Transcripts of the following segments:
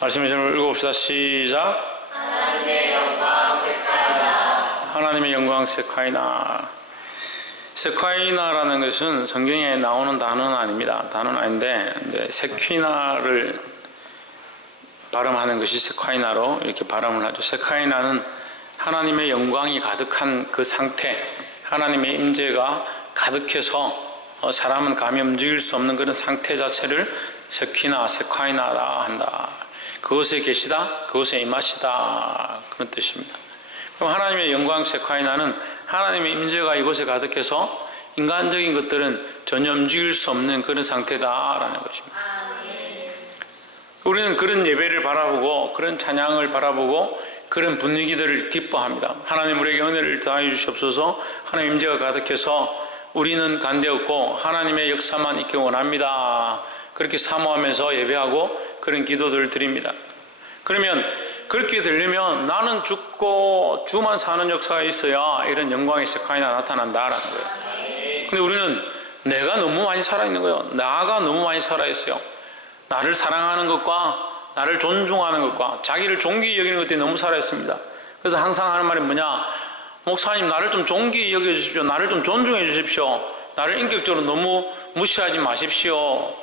말씀을 좀 읽어봅시다. 시작. 하나님의 영광 세카이나. 하나님의 영광 세카이나. 세카이나라는 것은 성경에 나오는 단어는 아닙니다. 단어는 아닌데 세퀴나를 발음하는 것이 세카이나로 이렇게 발음을 하죠. 세카이나는 하나님의 영광이 가득한 그 상태, 하나님의 임재가 가득해서 사람은 감히 움직일 수 없는 그런 상태 자체를 세퀴나, 세카이나라 한다. 그곳에 계시다, 그곳에 임하시다, 그런 뜻입니다. 그럼 하나님의 영광 세카이나는 하나님의 임재가 이곳에 가득해서 인간적인 것들은 전혀 움직일 수 없는 그런 상태다라는 것입니다. 우리는 그런 예배를 바라보고 그런 찬양을 바라보고 그런 분위기들을 기뻐합니다. 하나님 우리에게 은혜를 더하여 주시옵소서. 하나님 임재가 가득해서 우리는 간대없고 하나님의 역사만 있기 원합니다. 그렇게 사모하면서 예배하고 그런 기도들을 드립니다. 그러면 그렇게 되려면 나는 죽고 주만 사는 역사가 있어야 이런 영광의 세카이나 나타난다라는 거예요. 근데 우리는 내가 너무 많이 살아있는 거예요. 나가 너무 많이 살아있어요. 나를 사랑하는 것과 나를 존중하는 것과 자기를 존귀히 여기는 것들이 너무 살아있습니다. 그래서 항상 하는 말이 뭐냐, 목사님 나를 좀 존귀히 여겨주십시오. 나를 좀 존중해 주십시오. 나를 인격적으로 너무 무시하지 마십시오.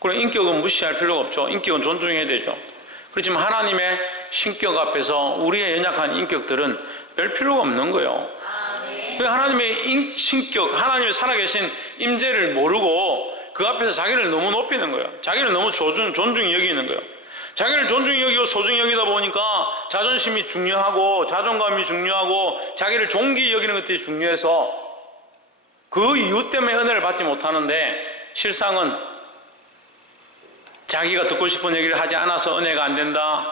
그럼 인격은 무시할 필요가 없죠. 인격은 존중해야 되죠. 그렇지만 하나님의 신격 앞에서 우리의 연약한 인격들은 별 필요가 없는 거예요. 하나님의 신격, 하나님의 살아계신 임재를 모르고 그 앞에서 자기를 너무 높이는 거예요. 자기를 너무 존중히 여기는 거예요. 자기를 존중히 여기고 소중히 여기다 보니까 자존심이 중요하고 자존감이 중요하고 자기를 존귀히 여기는 것들이 중요해서 그 이유 때문에 은혜를 받지 못하는데, 실상은 자기가 듣고 싶은 얘기를 하지 않아서 은혜가 안 된다,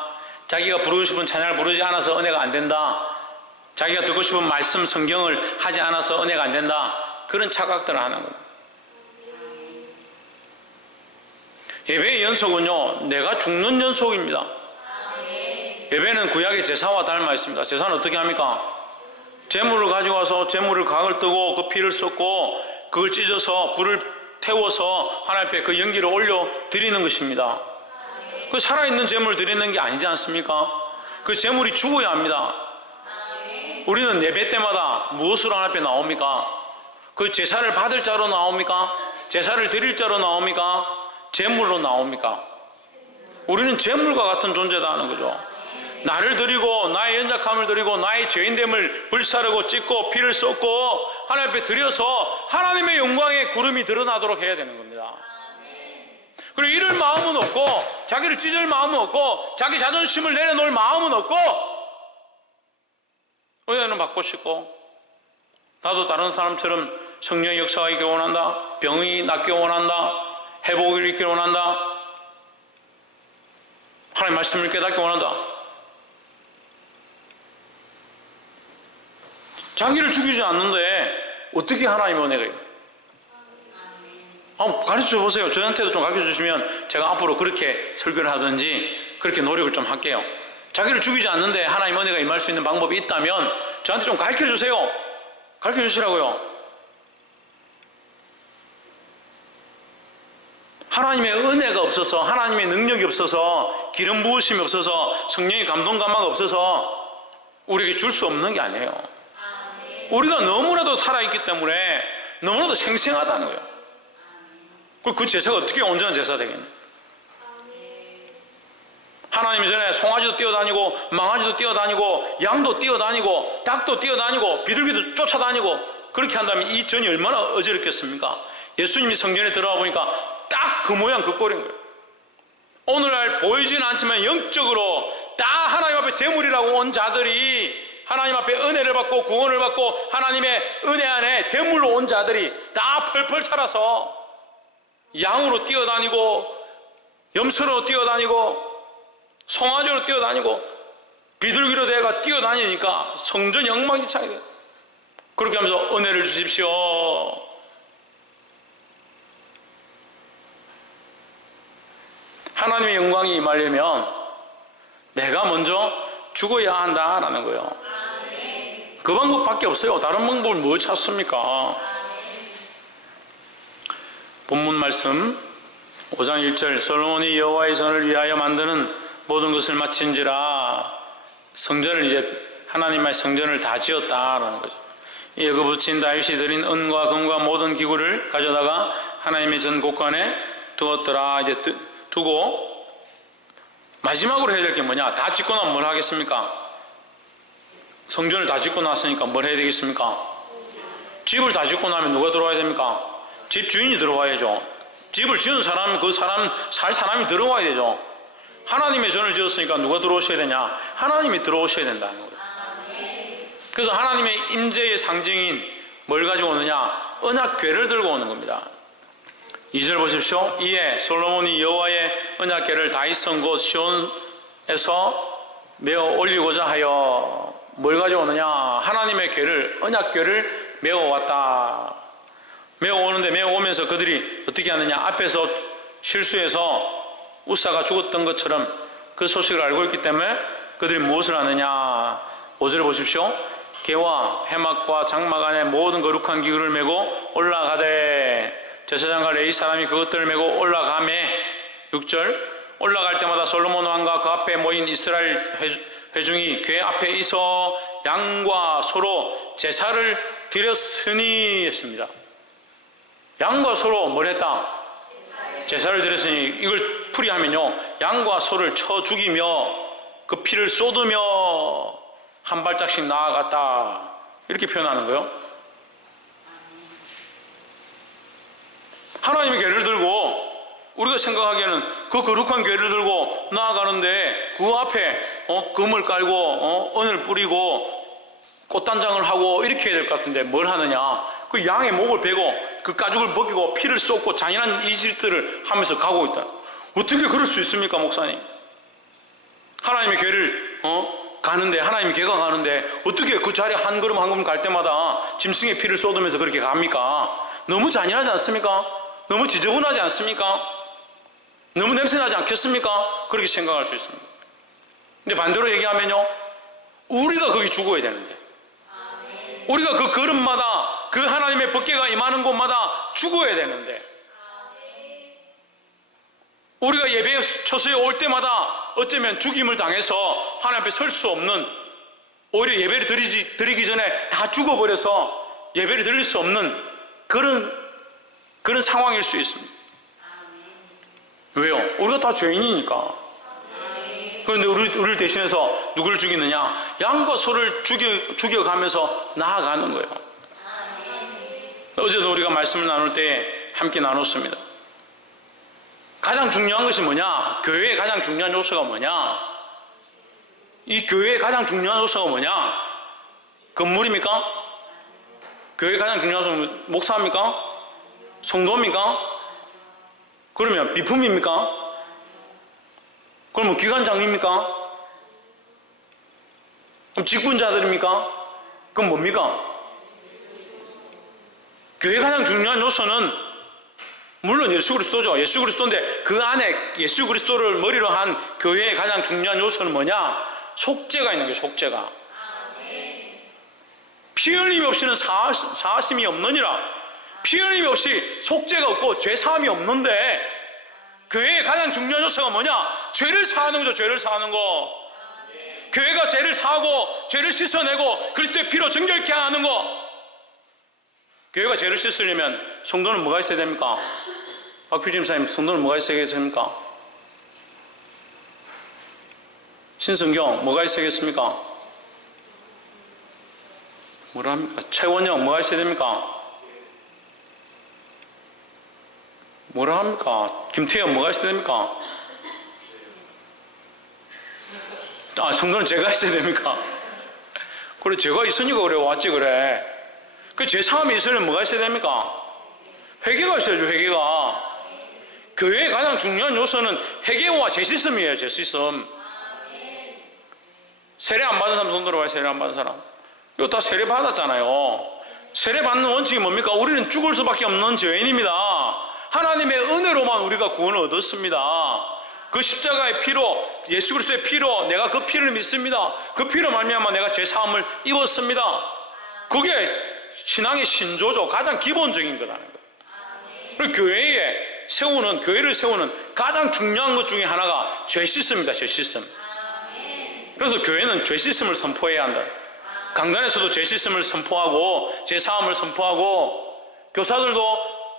자기가 부르고 싶은 찬양을 부르지 않아서 은혜가 안 된다, 자기가 듣고 싶은 말씀 성경을 하지 않아서 은혜가 안 된다, 그런 착각들을 하는 거예요. 예배의 연속은요, 내가 죽는 연속입니다. 예배는 구약의 제사와 닮아 있습니다. 제사는 어떻게 합니까? 제물을 가지고 와서 제물을 각을 뜨고 그 피를 쏟고 그걸 찢어서 불을 태워서 하나님 앞에 그 연기를 올려 드리는 것입니다. 그 살아있는 제물을 드리는 게 아니지 않습니까? 그 제물이 죽어야 합니다. 우리는 예배 때마다 무엇으로 하나님 앞에 나옵니까? 그 제사를 받을 자로 나옵니까? 제사를 드릴 자로 나옵니까? 제물로 나옵니까? 우리는 제물과 같은 존재다 하는 거죠. 나를 드리고 나의 연약함을 드리고 나의 죄인됨을 불사르고 찢고 피를 쏟고 하나님 앞에 드려서 하나님의 영광의 구름이 드러나도록 해야 되는 겁니다. 그리고 이럴 마음은 없고 자기를 찢을 마음은 없고 자기 자존심을 내려놓을 마음은 없고 은혜는 받고 싶고 나도 다른 사람처럼 성령의 역사가 있길 원한다, 병이 낫길 원한다, 회복을 일으키길 원한다, 하나님 말씀을 깨닫기 원한다. 자기를 죽이지 않는데 어떻게 하나님의 은혜가 있어요? 한번 가르쳐 보세요. 저한테도 좀 가르쳐 주시면 제가 앞으로 그렇게 설교를 하든지 그렇게 노력을 좀 할게요. 자기를 죽이지 않는데 하나님의 은혜가 임할 수 있는 방법이 있다면 저한테 좀 가르쳐 주세요. 가르쳐 주시라고요. 하나님의 은혜가 없어서, 하나님의 능력이 없어서, 기름 부으심이 없어서, 성령의 감동 감화가 없어서 우리에게 줄 수 없는 게 아니에요. 우리가 너무나도 살아있기 때문에 너무나도 생생하다는 거예요. 그 제사가 어떻게 온전한 제사가 되겠냐? 하나님이 전에 송아지도 뛰어다니고 망아지도 뛰어다니고 양도 뛰어다니고 닭도 뛰어다니고 비둘기도 쫓아다니고 그렇게 한다면 이 전이 얼마나 어지럽겠습니까? 예수님이 성전에 들어와 보니까 딱 그 모양 그 꼴인 거예요. 오늘날 보이지는 않지만 영적으로 다 하나님 앞에 제물이라고 온 자들이, 하나님 앞에 은혜를 받고 구원을 받고 하나님의 은혜 안에 제물로 온 자들이 다 펄펄 살아서 양으로 뛰어다니고 염소로 뛰어다니고 송아지로 뛰어다니고 비둘기로 대가 뛰어다니니까 성전이 엉망진창이에요. 그렇게 하면서 은혜를 주십시오. 하나님의 영광이 임하려면 내가 먼저 죽어야 한다라는 거예요. 그 방법밖에 없어요. 다른 방법을 뭐 찾습니까? 본문 말씀 5장 1절, 솔로몬이 여호와의 전을 위하여 만드는 모든 것을 마친지라 성전을 이제 하나님의 성전을 다 지었다라는 거죠. 그 부친 다윗이 드린 은과 금과 모든 기구를 가져다가 하나님의 전 곳간에 두었더라. 이제 두고 마지막으로 해야 될 게 뭐냐? 다 짓고 나면 뭘 하겠습니까? 성전을 다 짓고 났으니까 뭘 해야 되겠습니까? 집을 다 짓고 나면 누가 들어와야 됩니까? 집 주인이 들어와야죠. 집을 지은 사람, 그 사람 살 사람이 들어와야 되죠. 하나님의 전을 지었으니까 누가 들어오셔야 되냐? 하나님이 들어오셔야 된다는 거예요. 그래서 하나님의 임재의 상징인 뭘 가지고 오느냐? 언약궤를 들고 오는 겁니다. 2절 보십시오. 이에 솔로몬이 여호와의 언약궤를 다윗 성 곳 시온에서 메어 올리고자 하여 뭘 가져오느냐? 하나님의 궤를, 언약궤를 메어왔다. 메어오는데 메어오면서 그들이 어떻게 하느냐? 앞에서 실수해서 우사가 죽었던 것처럼 그 소식을 알고 있기 때문에 그들이 무엇을 하느냐? 5절 보십시오. 궤와 해막과 장막 안에 모든 거룩한 기구를 메고 올라가되 제사장과 레위 사람이 그것들을 메고 올라가매. 6절 올라갈 때마다 솔로몬 왕과 그 앞에 모인 이스라엘 회중이 궤 앞에 있어 양과 소로 제사를 드렸으니 했습니다. 양과 소로 뭘 했다? 제사를 드렸으니 이걸 풀이하면요, 양과 소를 쳐 죽이며 그 피를 쏟으며 한 발짝씩 나아갔다, 이렇게 표현하는 거예요. 하나님의 궤를 들고 우리가 생각하기에는 그 거룩한 궤를 들고 나아가는데 그 앞에 금을 깔고 은을 뿌리고 꽃단장을 하고 이렇게 해야 될 것 같은데 뭘 하느냐? 그 양의 목을 베고 그 가죽을 벗기고 피를 쏟고 잔인한 이질들을 하면서 가고 있다. 어떻게 그럴 수 있습니까, 목사님? 하나님의 궤를 가는데, 하나님의 궤가 가는데 어떻게 그 자리에 한 걸음 한 걸음 갈 때마다 짐승의 피를 쏟으면서 그렇게 갑니까? 너무 잔인하지 않습니까? 너무 지저분하지 않습니까? 너무 냄새나지 않겠습니까? 그렇게 생각할 수 있습니다. 근데 반대로 얘기하면요, 우리가 거기 죽어야 되는데, 우리가 그 걸음마다 그 하나님의 법궤가 임하는 곳마다 죽어야 되는데, 우리가 예배 처소에 올 때마다 어쩌면 죽임을 당해서 하나님 앞에 설 수 없는, 오히려 예배를 드리기 전에 다 죽어버려서 예배를 드릴 수 없는 그런 상황일 수 있습니다. 왜요? 우리가 다 죄인이니까. 그런데 우리를 대신해서 누구를 죽이느냐? 양과 소를 죽여가면서 나아가는 거예요. 어제도 우리가 말씀을 나눌 때 함께 나눴습니다. 가장 중요한 것이 뭐냐? 교회의 가장 중요한 요소가 뭐냐? 이 교회의 가장 중요한 요소가 뭐냐? 건물입니까? 교회의 가장 중요한 요소는 목사입니까? 성도입니까? 그러면 비품입니까? 그러면 기관장입니까? 그럼 직분자들입니까? 그럼 뭡니까? 교회의 가장 중요한 요소는 물론 예수 그리스도죠. 예수 그리스도인데 그 안에 예수 그리스도를 머리로 한 교회의 가장 중요한 요소는 뭐냐? 속죄가 있는 거예요. 속죄가. 피 흘림 없이는 사하심이 없느니라. 피 흘림 없이 속죄가 없고 죄 사함이 없는데, 교회의 가장 중요한 요소가 뭐냐? 죄를 사하는 거죠. 죄를 사하는 거. 교회가 죄를 사하고 죄를 씻어내고 그리스도의 피로 정결케 하는 거. 교회가 죄를 씻으려면 성도는 뭐가 있어야 됩니까? 박필주 집사님, 성도는 뭐가 있어야겠습니까? 신성경 뭐가 있어야겠습니까? 뭐라 합니까? 최원영 뭐가 있어야 됩니까? 뭐라 합니까? 김태현 뭐가 있어야 됩니까? 성도는 죄가 있어야 됩니까? 그래, 죄가 있으니까 그래, 왔지, 그래. 그 죄 사함이 있으려면 뭐가 있어야 됩니까? 회개가 있어야죠, 회개가. 교회의 가장 중요한 요소는 회개와 죄씻음이에요, 죄씻음. 세례 안 받은 사람 손 들어봐요, 세례 안 받은 사람. 이거 다 세례 받았잖아요. 세례 받는 원칙이 뭡니까? 우리는 죽을 수밖에 없는 죄인입니다. 하나님의 은혜로만 우리가 구원을 얻었습니다. 그 십자가의 피로, 예수 그리스도의 피로 내가 그 피를 믿습니다. 그 피로 말미암아 내가 죄 사함을 입었습니다. 그게 신앙의 신조죠. 가장 기본적인 거라는 거예요. 그리고 교회에 세우는, 교회를 세우는 가장 중요한 것 중에 하나가 죄 씻음입니다. 죄 씻음. 그래서 교회는 죄 씻음을 선포해야 한다. 강단에서도 죄 씻음을 선포하고 죄 사함을 선포하고, 교사들도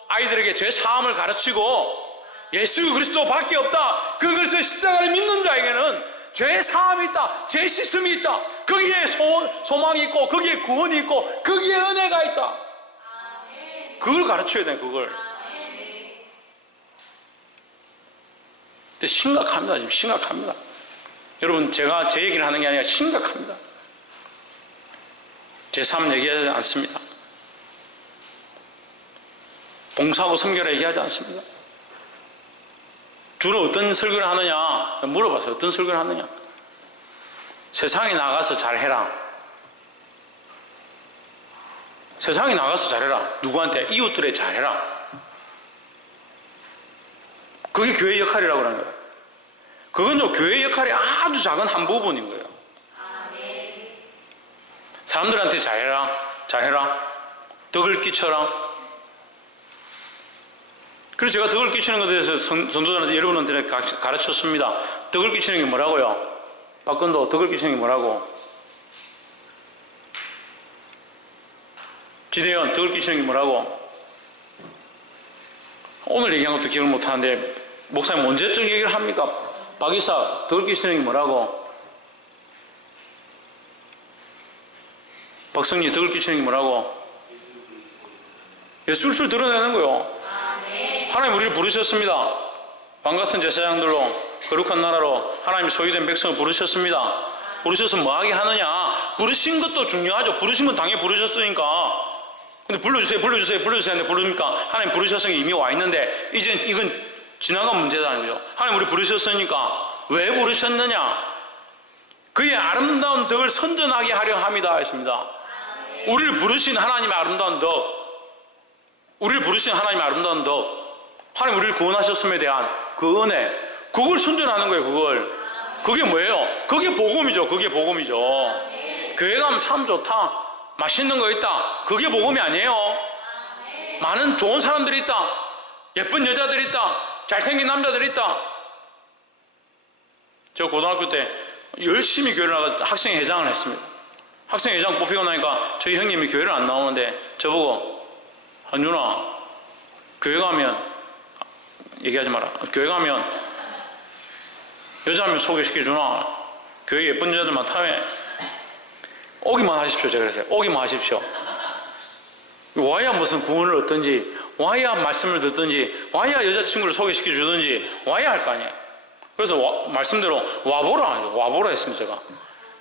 아이들에게 죄 사함을 가르치고, 예수 그리스도 밖에 없다, 그 그리스도의 십자가를 믿는 자에게는 죄 사함이 있다, 죄 씻음이 있다, 거기에 소망이 있고, 거기에 구원이 있고, 거기에 은혜가 있다. 그걸 가르쳐야 돼. 그걸. 근데 심각합니다. 지금 심각합니다. 여러분, 제가 제 얘기를 하는 게 아니라 심각합니다. 제 삶 얘기하지 않습니다. 봉사하고 섬겨라 얘기하지 않습니다. 주로 어떤 설교를 하느냐 물어봤어요. 어떤 설교를 하느냐. 세상에 나가서 잘해라. 세상에 나가서 잘해라. 누구한테? 이웃들에 잘해라. 그게 교회 역할이라고 그러는 거예요. 그건 교회 역할이 아주 작은 한 부분인 거예요. 사람들한테 잘해라. 잘해라. 덕을 끼쳐라. 그래서 제가 덕을 끼치는 것에 대해서 성도들한테, 여러분한테 가르쳤습니다. 덕을 끼치는 게 뭐라고요? 박근도 덕을 끼치는 게 뭐라고? 지대현 덕을 끼치는 게 뭐라고? 오늘 얘기한 것도 기억을 못하는데 목사님 언제적 얘기를 합니까? 박이사 덕을 끼치는 게 뭐라고? 박성리 덕을 끼치는 게 뭐라고? 예수 그리스도를 드러내는 거예요. 하나님 우리를 부르셨습니다. 왕같은 제사장들로 거룩한 나라로 하나님의 소유된 백성을 부르셨습니다. 부르셔서 뭐하게 하느냐? 부르신 것도 중요하죠. 부르신 건 당연히 부르셨으니까. 근데 불러주세요 하는데 부르니까 하나님 부르셨으니까 이미 와 있는데, 이제 이건 지나간 문제다 거죠. 하나님 우리 부르셨으니까 왜 부르셨느냐? 그의 아름다운 덕을 선전하게 하려 함이다 했습니다. 우리를 부르신 하나님의 아름다운 덕, 우리를 부르신 하나님의 아름다운 덕, 하나님 우리를 구원하셨음에 대한 그 은혜, 그걸 선전하는 거예요. 그게 뭐예요? 그게 복음이죠. 그게 복음이죠. 교회 가면 참 좋다, 맛있는 거 있다, 그게 복음이 아니에요. 많은 좋은 사람들이 있다, 예쁜 여자들이 있다, 잘생긴 남자들이 있다. 저 고등학교 때 열심히 교회를 나가 학생회장을 했습니다. 학생회장 뽑히고 나니까 저희 형님이 교회를 안 나오는데 저보고, 한준아, 교회 가면, 얘기하지 마라, 교회 가면 여자 한 명 소개시켜주나? 교회 예쁜 여자들 많다며. 오기만 하십시오. 제가 그랬어요. 오기만 하십시오. 와야 무슨 구원을 얻든지, 와야 말씀을 듣든지, 와야 여자친구를 소개시켜주든지 와야 할 거 아니에요. 그래서 말씀대로 와보라 했습니다. 제가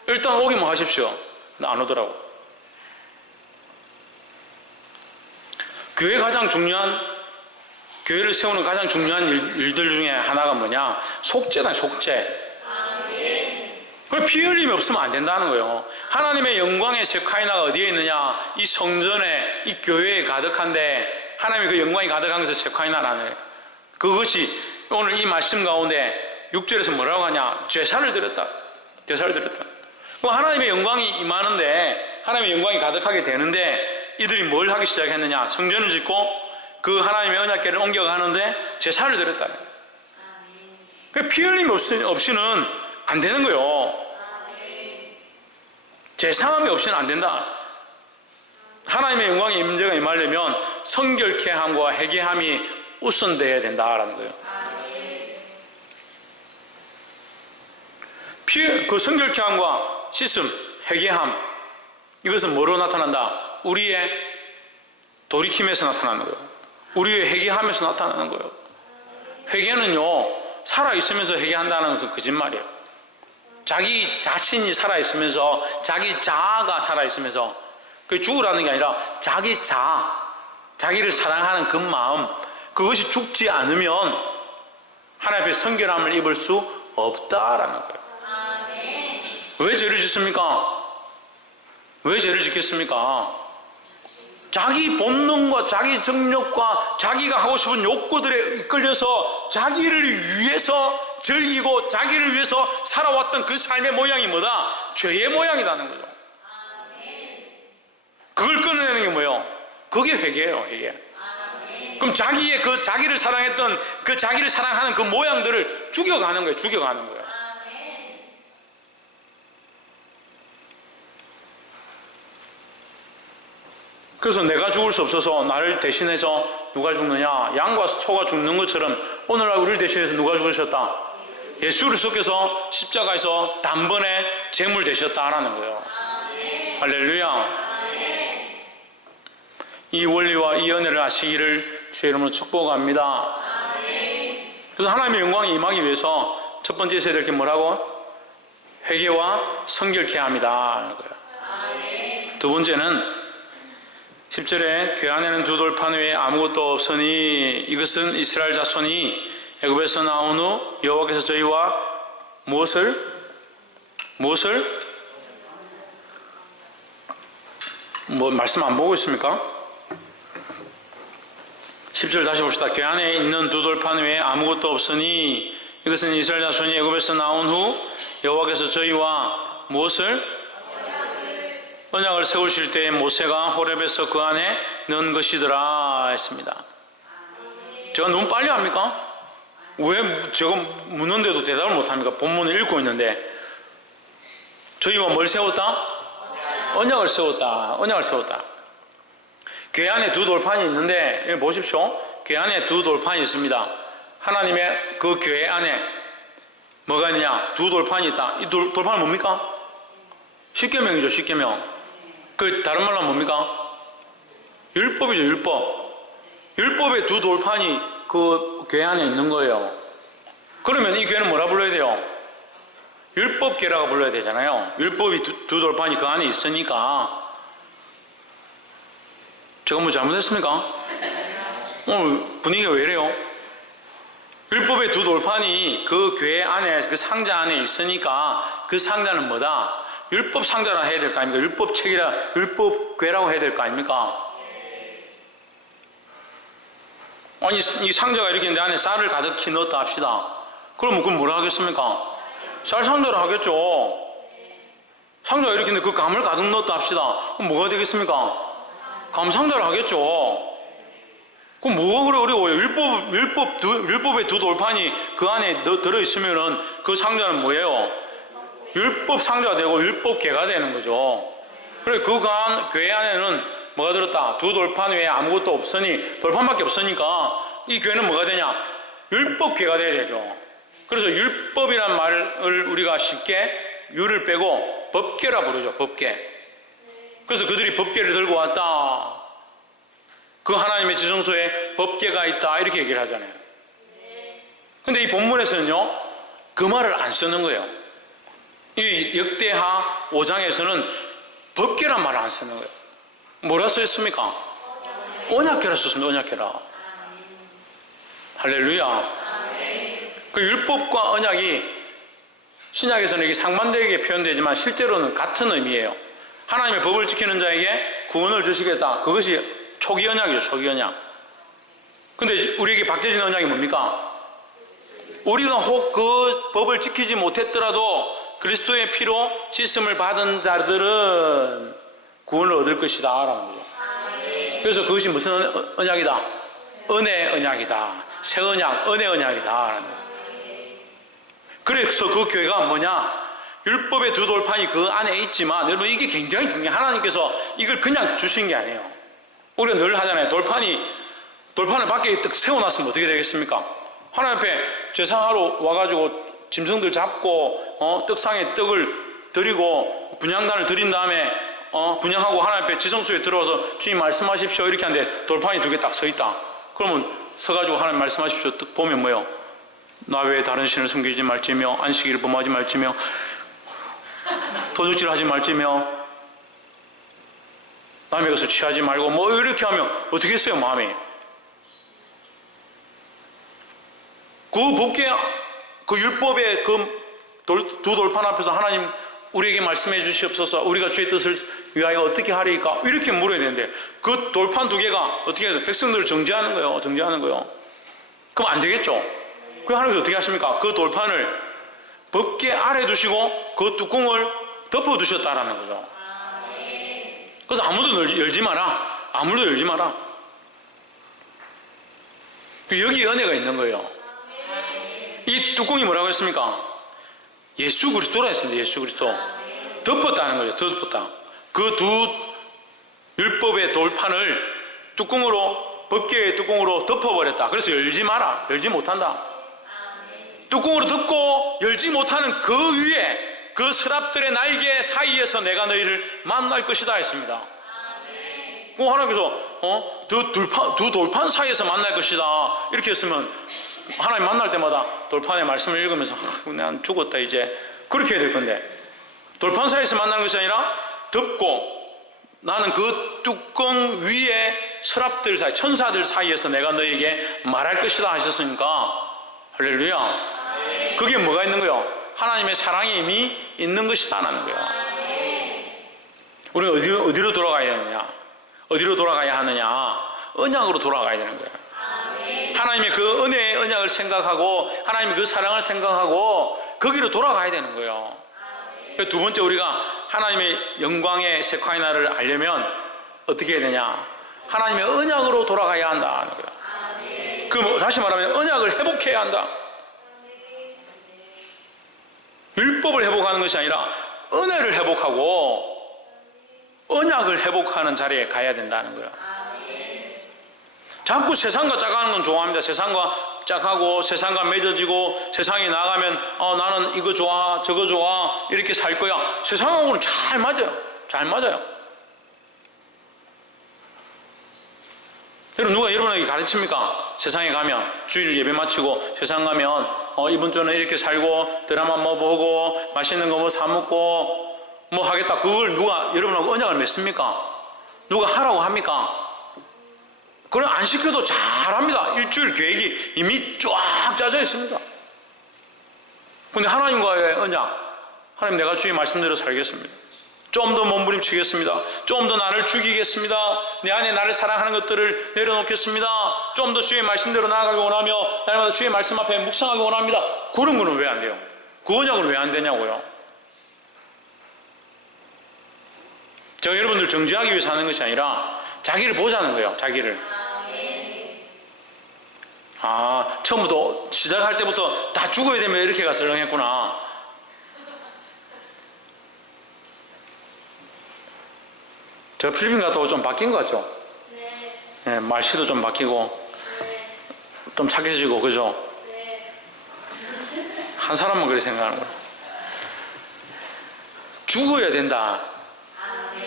일단 오기만 하십시오. 안 오더라고. 교회를 세우는 가장 중요한 일들 중에 하나가 뭐냐? 속죄다. 속죄. 그럼 피 흘림이 없으면 안 된다는 거예요. 하나님의 영광의 세카이나가 어디에 있느냐? 이 성전에, 이 교회에 가득한데, 하나님의 그 영광이 가득한 것을 세카이나라는 거예요. 그것이 오늘 이 말씀 가운데 6절에서 뭐라고 하냐? 제사를 드렸다. 제사를 드렸다. 그럼 하나님의 영광이 임하는데, 하나님의 영광이 가득하게 되는데, 이들이 뭘 하기 시작했느냐? 성전을 짓고 그 하나님의 언약궤를 옮겨가는데 제사를 드렸다. 피 흘림 없이는 안 되는 거예요. 제사함이 없이는 안 된다. 하나님의 영광의 임재가 임하려면 성결케 함과 회개함이 우선되어야 된다라는 거예요. 그 성결케 함과 씻음, 회개함, 이것은 뭐로 나타난다? 우리의 돌이킴에서 나타나는 거예요. 우리의 회개하면서 나타나는 거예요. 회개는요, 살아있으면서 회개한다는 것은 거짓말이에요. 자기 자신이 살아있으면서, 자기 자아가 살아있으면서, 그게 죽으라는 게 아니라 자기 자기를 사랑하는 그 마음, 그것이 죽지 않으면 하나님 앞에 성결함을 입을 수 없다라는 거예요. 왜 죄를 짓습니까? 왜 죄를 짓겠습니까? 자기 본능과 자기 정욕과 자기가 하고 싶은 욕구들에 이끌려서 자기를 위해서 즐기고 자기를 위해서 살아왔던 그 삶의 모양이 뭐다? 죄의 모양이라는 거죠. 그걸 끊어내는 게 뭐예요? 그게 회개예요. 회개. 그럼 자기를 사랑했던 그 자기를 사랑하는 그 모양들을 죽여가는 거예요. 죽여가는 거예요. 그래서 내가 죽을 수 없어서 나를 대신해서 누가 죽느냐? 양과 소가 죽는 것처럼 오늘날 우리를 대신해서 누가 죽으셨다? 예수 그리스도께서 십자가에서 단번에 제물 되셨다라는 거예요. 할렐루야. 이 원리와 이 은혜를 아시기를 주의 이름으로 축복합니다. 그래서 하나님의 영광이 임하기 위해서 첫 번째 있어야 될 게 뭐라고? 회개와 성결케 합니다. 두 번째는 10절에 궤 안에는 두 돌판 외에 아무것도 없으니 이것은 이스라엘 자손이 애굽에서 나온 후 여호와께서 저희와 무엇을 말씀 안 보고 있습니까? 10절 다시 봅시다. 궤 안에 있는 두 돌판 외에 아무것도 없으니 이것은 이스라엘 자손이 애굽에서 나온 후 여호와께서 저희와 무엇을? 언약을 세우실 때에 모세가 호렙에서 그 안에 넣은 것이더라 했습니다. 제가 너무 빨리 합니까? 왜 제가 묻는데도 대답을 못합니까? 본문을 읽고 있는데 저희와 뭘 세웠다? 언약을 세웠다. 언약을 세웠다. 궤 안에 두 돌판이 있는데 여기 보십시오. 궤 안에 두 돌판이 있습니다. 하나님의 그 궤 안에 뭐가 있느냐? 두 돌판이 있다. 이 돌판은 뭡니까? 십계명이죠. 십계명. 그 다른 말로 뭡니까? 율법이죠. 율법. 율법의 두 돌판이 그 궤 안에 있는 거예요. 그러면 이 궤는 뭐라 불러야 돼요? 율법궤라고 불러야 되잖아요. 율법이 두 돌판이 그 안에 있으니까. 제가 뭐 잘못했습니까? 오늘 분위기가 왜 이래요? 율법의 두 돌판이 그 궤 안에, 그 상자 안에 있으니까 그 상자는 뭐다? 율법 상자라 해야 될 거 아닙니까? 율법 책이라, 율법 궤라고 해야 될 거 아닙니까? 아니, 이 상자가 이렇게 있는데 안에 쌀을 가득히 넣었다 합시다. 그러면 그건 뭐라 하겠습니까? 쌀 상자라 하겠죠. 상자가 이렇게 있는데 그 감을 가득 넣었다 합시다. 그럼 뭐가 되겠습니까? 감 상자를 하겠죠. 그럼 뭐가 그래 어려워요? 율법의 두 돌판이 그 안에 들어있으면은 그 상자는 뭐예요? 율법 상자가 되고 율법 궤가 되는 거죠. 그래 그 궤 안에는 뭐가 들었다? 두 돌판 외에 아무것도 없으니 돌판밖에 없으니까 이 궤는 뭐가 되냐? 율법 궤가 돼야 되죠. 그래서 율법이란 말을 우리가 쉽게 율을 빼고 법궤라 부르죠. 법궤. 그래서 그들이 법궤를 들고 왔다. 그 하나님의 지성소에 법궤가 있다. 이렇게 얘기를 하잖아요. 근데 이 본문에서는요, 그 말을 안 쓰는 거예요. 이 역대하 5장에서는 법궤란 말을 안 쓰는 거예요. 뭐라 써있습니까? 언약궤라 썼습니다. 언약궤라. 할렐루야. 그 율법과 언약이 신약에서는 이게 상반되게 표현되지만 실제로는 같은 의미예요. 하나님의 법을 지키는 자에게 구원을 주시겠다. 그것이 초기 언약이죠. 초기 언약. 근데 우리에게 바뀌어진 언약이 뭡니까? 우리가 혹 그 법을 지키지 못했더라도 그리스도의 피로 씻음을 받은 자들은 구원을 얻을 것이다 라는 거죠. 그래서 그것이 무슨 언약이다? 은혜 언약이다. 새 언약, 은혜 언약이다 라는 거죠. 그래서 그 교회가 뭐냐? 율법의 두 돌판이 그 안에 있지만 여러분 이게 굉장히 중요해요. 하나님께서 이걸 그냥 주신 게 아니에요. 우리가 늘 하잖아요. 돌판을 밖에 딱 세워놨으면 어떻게 되겠습니까? 하나님 앞에 제사하러 와가지고 짐승들 잡고 떡상에 떡을 드리고 분향단을 드린 다음에 분향하고 하나님 앞에 지성소에 들어와서 주님 말씀하십시오 이렇게 하는데 돌판이 두 개 딱 서 있다. 그러면 서가지고 하나님 말씀하십시오 딱 보면 뭐예요? 나 외에 다른 신을 섬기지 말지며 안식일을 범하지 말지며 도둑질하지 말지며 남의 것을 취하지 말고 뭐 이렇게 하면 어떻게 했어요 마음이? 그 법궤 그 율법의 그 두 돌판 앞에서 하나님 우리에게 말씀해 주시옵소서 우리가 주의 뜻을 위하여 어떻게 하리까 이렇게 물어야 되는데 그 돌판 두 개가 어떻게 해서 백성들을 정죄하는 거예요. 정죄하는 거예요. 그럼 안 되겠죠. 그 하나님께서 어떻게 하십니까? 그 돌판을 법궤 아래 두시고 그 뚜껑을 덮어 두셨다라는 거죠. 그래서 아무도 열지 마라. 아무도 열지 마라. 여기 은혜가 있는 거예요. 이 뚜껑이 뭐라고 했습니까? 예수 그리스도라 했습니다. 예수 그리스도. 덮었다는 거죠. 덮었다. 그 두 율법의 돌판을 뚜껑으로, 법궤의 뚜껑으로 덮어버렸다. 그래서 열지 마라. 열지 못한다. 뚜껑으로 덮고 열지 못하는 그 위에 그 서랍들의 날개 사이에서 내가 너희를 만날 것이다 했습니다. 하나님께서 두 돌판 사이에서 만날 것이다 이렇게 했으면 하나님 만날 때마다 돌판의 말씀을 읽으면서 내가 죽었다 이제 그렇게 해야 될 건데, 돌판 사이에서 만나는 것이 아니라 덮고 나는 그 뚜껑 위에 서랍들 사이, 천사들 사이에서 내가 너에게 말할 것이다 하셨으니까 할렐루야. 그게 뭐가 있는 거요? 하나님의 사랑이 이미 있는 것이다 라는 거예요. 우리가 어디로 돌아가야 되느냐? 어디로 돌아가야 하느냐? 언약으로 돌아가야 되는 거예요. 하나님의 그 은혜의 언약을 생각하고 하나님의 그 사랑을 생각하고 거기로 돌아가야 되는 거예요. 두 번째, 우리가 하나님의 영광의 세카이나를 알려면 어떻게 해야 되냐? 하나님의 언약으로 돌아가야 한다는 거예요. 그럼 다시 말하면 언약을 회복해야 한다. 율법을 회복하는 것이 아니라 은혜를 회복하고 언약을 회복하는 자리에 가야 된다는 거예요. 자꾸 세상과 짝하는 건 좋아합니다. 세상과 짝하고 세상과 맺어지고 세상에 나가면 나는 이거 좋아 저거 좋아 이렇게 살 거야. 세상하고는 잘 맞아요. 잘 맞아요. 여러분, 누가 여러분에게 가르칩니까? 세상에 가면 주일 예배 마치고 세상 가면 이번 주는 이렇게 살고 드라마 뭐 보고 맛있는 거 뭐 사 먹고 뭐 하겠다. 그걸 누가 여러분하고 언약을 맺습니까? 누가 하라고 합니까? 그래 안 시켜도 잘합니다. 일주일 계획이 이미 쫙 짜져 있습니다. 근데 하나님과의 언약, 하나님 내가 주의 말씀대로 살겠습니다. 좀 더 몸부림치겠습니다. 좀 더 나를 죽이겠습니다. 내 안에 나를 사랑하는 것들을 내려놓겠습니다. 좀 더 주의 말씀대로 나아가기 원하며 날마다 주의 말씀 앞에 묵상하기 원합니다. 그런 거는 왜 안 돼요? 그 언약은 왜 안 되냐고요? 제가 여러분들 정죄하기 위해서 하는 것이 아니라 자기를 보자는 거예요. 자기를. 처음부터 시작할 때부터 다 죽어야 되면 이렇게 가서 설렁했구나. 제가 필리핀 갔다 오고 좀 바뀐 것 같죠? 네, 말씨도 좀 바뀌고 좀 착해지고 그죠? 한 사람만 그렇게 생각하는 거예요. 죽어야 된다.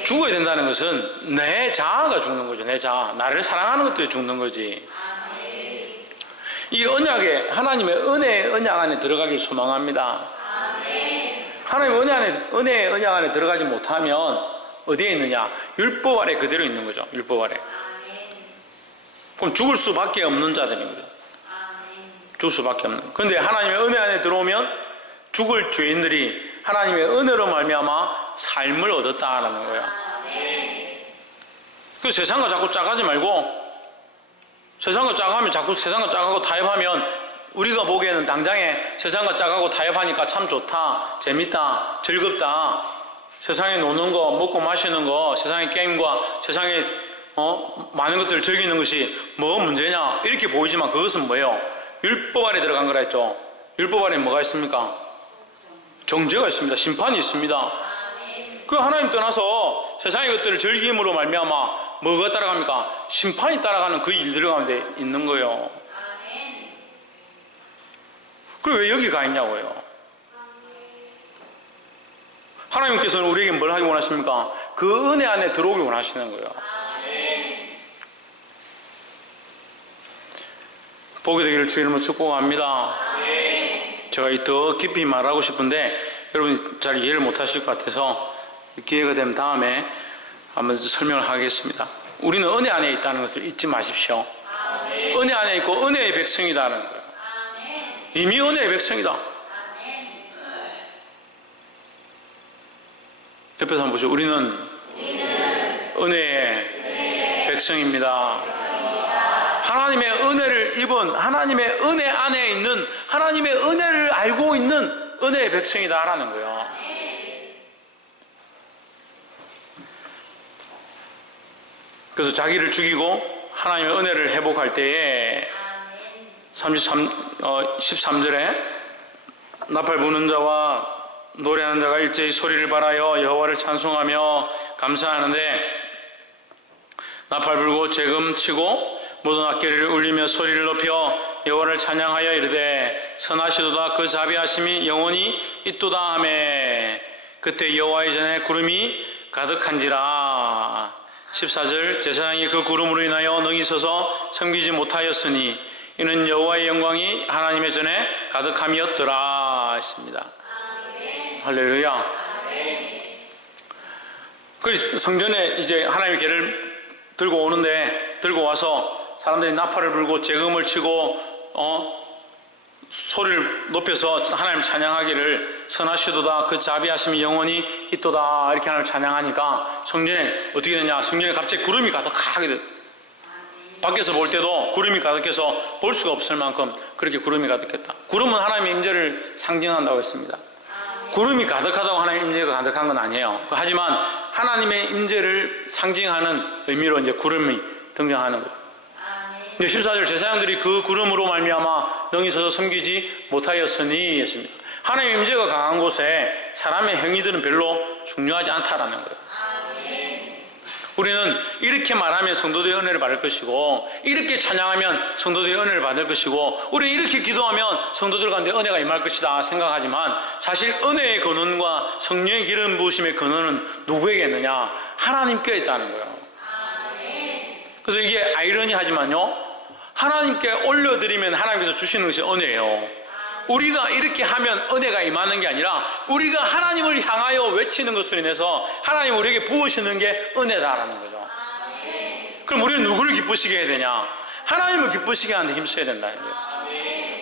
죽어야 된다는 것은 내 자아가 죽는 거죠. 내 자아. 나를 사랑하는 것들이 죽는 거지. 이 언약에, 하나님의 은혜의 언약 안에 들어가길 소망합니다. 하나님의 은혜의 언약 안에 들어가지 못하면 어디에 있느냐? 율법 아래 그대로 있는 거죠. 율법 아래. 그럼 죽을 수밖에 없는 자들인 거죠. 죽을 수밖에 없는. 그런데 하나님의 은혜 안에 들어오면 죽을 죄인들이 하나님의 은혜로 말미암아 삶을 얻었다라는 거예요. 그 세상과 자꾸 짝하지 말고, 세상과 짝하면 자꾸 세상과 짝하고 타협하면 우리가 보기에는 당장에 세상과 짝하고 타협하니까 참 좋다, 재밌다, 즐겁다, 세상에 노는 거, 먹고 마시는 거, 세상의 게임과 세상에 많은 것들을 즐기는 것이 뭐 문제냐 이렇게 보이지만 그것은 뭐예요? 율법 아래 들어간 거라 했죠. 율법 아래 뭐가 있습니까? 정죄가 있습니다. 심판이 있습니다. 그 하나님 떠나서 세상의 것들을 즐김으로 말미암아 뭐가 따라갑니까? 심판이 따라가는 그 일들 가운데 있는 거예요. 그럼 왜 여기 가 있냐고요? 하나님께서는 우리에게 뭘 하기 원하십니까? 그 은혜 안에 들어오기 원하시는 거예요. 보게 되기를 주의 이름으로 축복합니다. 제가 더 깊이 말하고 싶은데 여러분이 잘 이해를 못 하실 것 같아서 기회가 되면 다음에 한번 설명을 하겠습니다. 우리는 은혜 안에 있다는 것을 잊지 마십시오. 은혜 안에 있고 은혜의 백성이라는 거예요. 이미 은혜의 백성이다. 옆에서 한번 보시죠. 우리는 은혜의 백성입니다. 하나님의 은혜를 입은, 하나님의 은혜 안에 있는, 하나님의 은혜를 알고 있는 은혜의 백성이다라는 거예요. 그래서 자기를 죽이고 하나님의 은혜를 회복할 때에 13절에 나팔 부는 자와 노래하는 자가 일제히 소리를 발하여 여호와를 찬송하며 감사하는데 나팔 불고 재금 치고 모든 악기를 울리며 소리를 높여 여호와를 찬양하여 이르되 선하시도다 그 자비하심이 영원히 있도다 하매 그때 여호와의 전에 구름이 가득한지라. 14절 제사장이 그 구름으로 인하여 능히 서서 섬기지 못하였으니 이는 여호와의 영광이 하나님의 전에 가득함이었더라 했습니다. 할렐루야. 그 성전에 이제 하나님의 계를 들고 오는데 들고 와서 사람들이 나팔을 불고 재금을 치고 소리를 높여서 하나님을 찬양하기를 선하시도다 그 자비하심이 영원히 있도다 이렇게 하나님을 찬양하니까 성전에 어떻게 되냐, 성전에 갑자기 구름이 가득하게 됐어요. 밖에서 볼 때도 구름이 가득해서 볼 수가 없을 만큼 그렇게 구름이 가득했다. 구름은 하나님의 임재를 상징한다고 했습니다. 구름이 가득하다고 하나님의 임재가 가득한 건 아니에요. 하지만 하나님의 임재를 상징하는 의미로 이제 구름이 등장하는 거예요. 14절 제사장들이 그 구름으로 말미암아 능히 서서 섬기지 못하였으니 했습니다. 하나님의 임재가 강한 곳에 사람의 행위들은 별로 중요하지 않다라는 거예요. 우리는 이렇게 말하면 성도들의 은혜를 받을 것이고 이렇게 찬양하면 성도들의 은혜를 받을 것이고 우리는 이렇게 기도하면 성도들 가운데 은혜가 임할 것이다 생각하지만 사실 은혜의 근원과 성령의 기름 부으심의 근원은 누구에게 있느냐? 하나님께 있다는 거예요. 그래서 이게 아이러니하지만요, 하나님께 올려드리면 하나님께서 주시는 것이 은혜예요. 우리가 이렇게 하면 은혜가 임하는 게 아니라 우리가 하나님을 향하여 외치는 것으로 인해서 하나님이 우리에게 부으시는 게 은혜다라는 거죠. 그럼 우리는 누구를 기쁘시게 해야 되냐? 하나님을 기쁘시게 하는데 힘써야 된다는 거예요.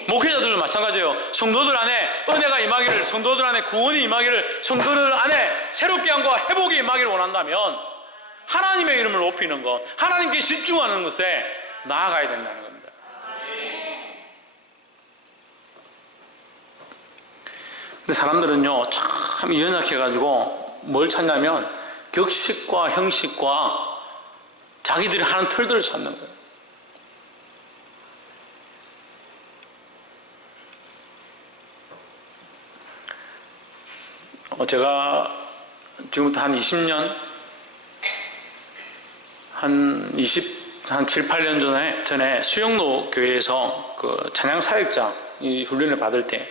목회자들도 마찬가지예요. 성도들 안에 은혜가 임하기를, 성도들 안에 구원이 임하기를, 성도들 안에 새롭게 함과 회복이 임하기를 원한다면 하나님의 이름을 높이는 것, 하나님께 집중하는 것에 나아가야 된다는 겁니다. 근데 사람들은요 참 연약해가지고 뭘 찾냐면 격식과 형식과 자기들이 하는 틀들을 찾는 거예요. 제가 지금부터 한 20년 한 7, 8년 전에 수영로 교회에서 그 찬양 사역자 이 훈련을 받을 때,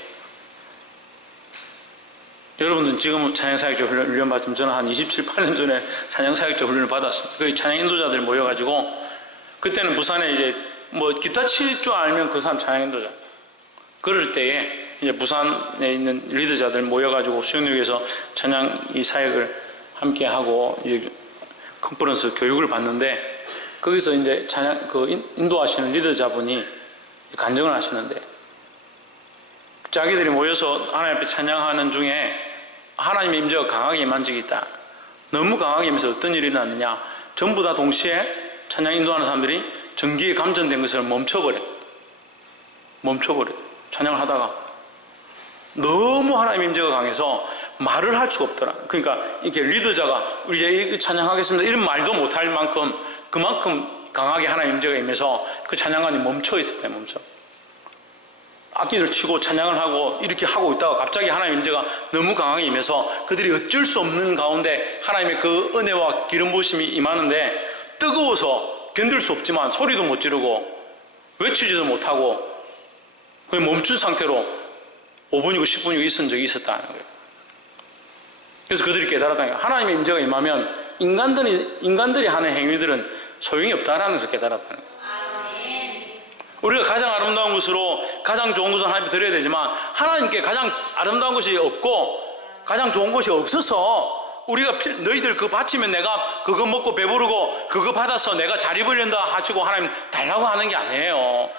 여러분들은 지금 찬양사역자 훈련 받으면 저는 한 27, 8년 전에 찬양사역자 훈련을 받았습니다. 그 찬양 인도자들 모여가지고, 그때는 부산에 이제 뭐 기타 칠 줄 알면 그 사람 찬양 인도자. 그럴 때에 이제 부산에 있는 리더자들 모여가지고 수영역에서 찬양 이 사역을 함께 하고 컨퍼런스 교육을 받는데, 거기서 이제 찬양 그 인도하시는 리더자분이 간증을 하시는데, 자기들이 모여서 하나님 앞에 찬양하는 중에 하나님의 임재가 강하게 임한 적이 있다. 너무 강하게 임해서 어떤 일이 일어났느냐, 전부 다 동시에 찬양 인도하는 사람들이 전기에 감전된 것을 멈춰버려. 찬양을 하다가 너무 하나님의 임재가 강해서 말을 할 수가 없더라. 그러니까 이렇게 리더자가 우리 이제 찬양하겠습니다 이런 말도 못할 만큼 그만큼 강하게 하나님의 임재가 임해서 그 찬양관이 멈춰 있을 때 악기를 치고 찬양을 하고 이렇게 하고 있다가 갑자기 하나님의 임재가 너무 강하게 임해서 그들이 어쩔 수 없는 가운데 하나님의 그 은혜와 기름 부으심이 임하는데, 뜨거워서 견딜 수 없지만 소리도 못 지르고 외치지도 못하고 그냥 멈춘 상태로 5분이고 10분이고 있은 적이 있었다는 거예요. 그래서 그들이 깨달았다는 거예요. 하나님의 임재가 임하면 인간들이 하는 행위들은 소용이 없다라는 것을 깨달았다는 거예요. 우리가 가장 아름다운 것으로 가장 좋은 것을 하나님께 드려야 되지만 하나님께 가장 아름다운 것이 없고 가장 좋은 것이 없어서 우리가 너희들 그거 바치면 내가 그거 먹고 배부르고 그거 받아서 내가 잘 입으련다 하시고 하나님 달라고 하는 게 아니에요.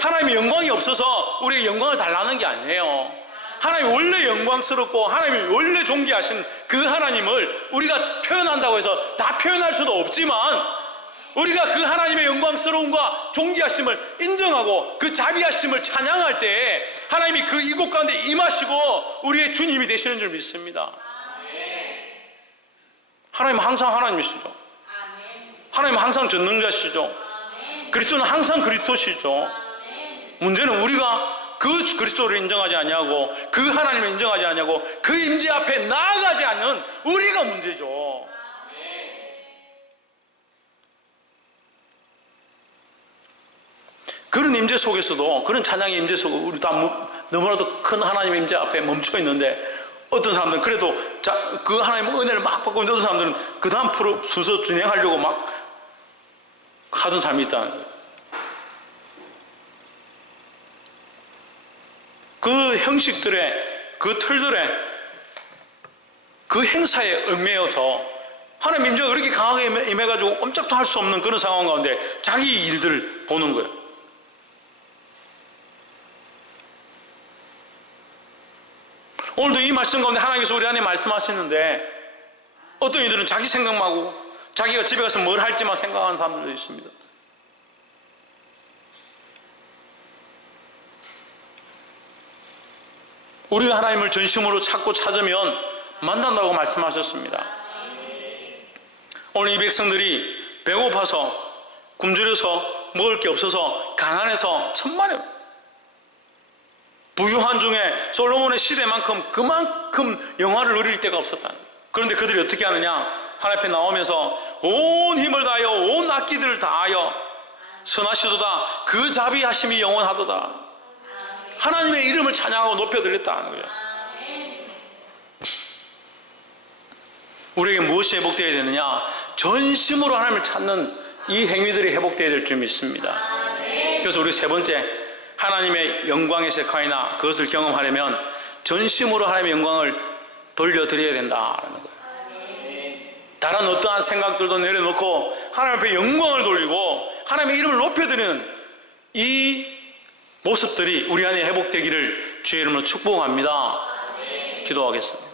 하나님의 영광이 없어서 우리에게 영광을 달라는 게 아니에요. 하나님이 원래 영광스럽고 하나님이 원래 존귀하신 그 하나님을 우리가 표현한다고 해서 다 표현할 수도 없지만 우리가 그 하나님의 영광스러움과 존귀하심을 인정하고 그 자비하심을 찬양할 때 하나님이 그 이곳 가운데 임하시고 우리의 주님이 되시는 줄 믿습니다. 하나님은 항상 하나님이시죠. 하나님은 항상 전능자시죠. 그리스도는 항상 그리스도시죠. 문제는 우리가 그 그리스도를 인정하지 않냐고, 그 하나님을 인정하지 않냐고, 그 임재 앞에 나아가지 않는 우리가 문제죠. 그런 임재 속에서도, 그런 찬양의 임재 속에 우리 다 너무나도 큰 하나님의 임재 앞에 멈춰 있는데, 어떤 사람들은 그래도 그 하나님의 은혜를 막 받고 있는데, 어떤 사람들은 그 다음 프로 순서 진행하려고 막 하던 사람이 있다는 거예요. 그 형식들에, 그 틀들에, 그 행사에 얽매여서 하나님 임재가 그렇게 강하게 임해가지고 꼼짝도 할 수 없는 그런 상황 가운데 자기 일들을 보는 거예요. 오늘도 이 말씀 가운데 하나님께서 우리 안에 말씀하시는데, 어떤 이들은 자기 생각만 하고 자기가 집에 가서 뭘 할지만 생각하는 사람들도 있습니다. 우리가 하나님을 전심으로 찾고 찾으면 만난다고 말씀하셨습니다. 오늘 이 백성들이 배고파서, 굶주려서, 먹을 게 없어서, 가난해서 천만에, 부유한 중에 솔로몬의 시대만큼 그만큼 영화를 누릴 데가 없었다. 그런데 그들이 어떻게 하느냐? 하나님 앞에 나오면서 온 힘을 다하여 온 악기들을 다하여 선하시도다, 그 자비하심이 영원하도다, 하나님의 이름을 찬양하고 높여드렸다는 거예요. 우리에게 무엇이 회복되어야 되느냐? 전심으로 하나님을 찾는 이 행위들이 회복되어야 될 줄 믿습니다. 그래서 우리 세 번째, 하나님의 영광의 세카이나, 그것을 경험하려면 전심으로 하나님의 영광을 돌려드려야 된다는 거예요. 다른 어떠한 생각들도 내려놓고 하나님 앞에 영광을 돌리고 하나님의 이름을 높여드리는 이 모습들이 우리 안에 회복되기를 주의 이름으로 축복합니다. 기도하겠습니다.